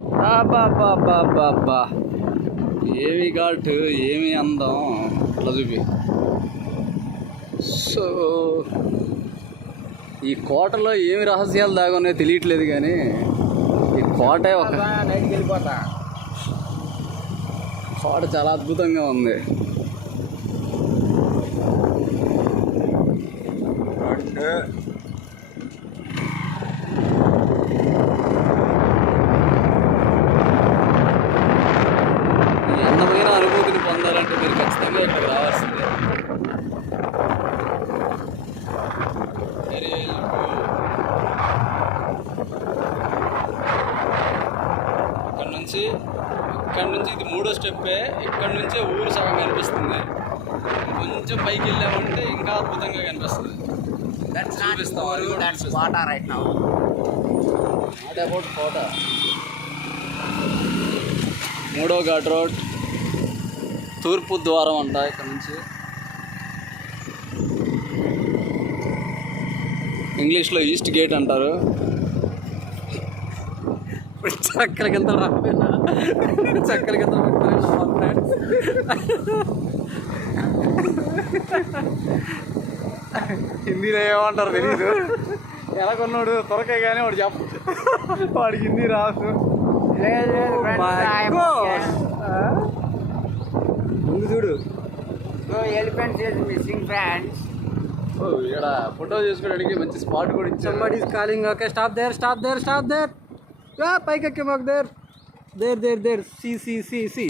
అబ్బా, ఏమి ఘాట్, ఏమి అందం, అట్లా చూపి. సో ఈ కోటలో ఏమి రహస్యాలు దాగున్నాయో తెలియట్లేదు, కానీ ఈ కోటే వెళ్ళిపోతా. కోట చాలా అద్భుతంగా ఉంది. ఈ అందమైన అనుభూతిని పొందాలంటే మీరు ఖచ్చితంగా ఇక్కడికి రావాల్సిందే. ఇక్కడ నుంచి ఇది 3వ స్టెప్పే. ఇక్కడ నుంచే ఊరు సగం కనిపిస్తుంది. కొంచెం పైకి వెళ్ళామంటే ఇంకా అద్భుతంగా కనిపిస్తుంది. కోట 3వ ఘాట్ రోడ్, తూర్పు ద్వారం అంట. ఇక్కడ నుంచి ఇంగ్లీష్లో ఈస్ట్ గేట్ అంటారు. చక్కర కింద రాకపోయినా చక్కర కింద హిందీలో ఏమంటారు తెలీదు. ఎలా కొన్నాడు త్వరకాయ కానీ వాడు చెప్ప, వాడికి హిందీ రాదు. ముందు చూడు, ఇక్కడ ఫోటో చేసుకోవడానికి మంచి స్పాట్ కూడా ఇచ్చారు. Somebody is calling. Okay, stop there, stop there, stop there. Yeah, పైకి ఎక్కి మాకు there. See.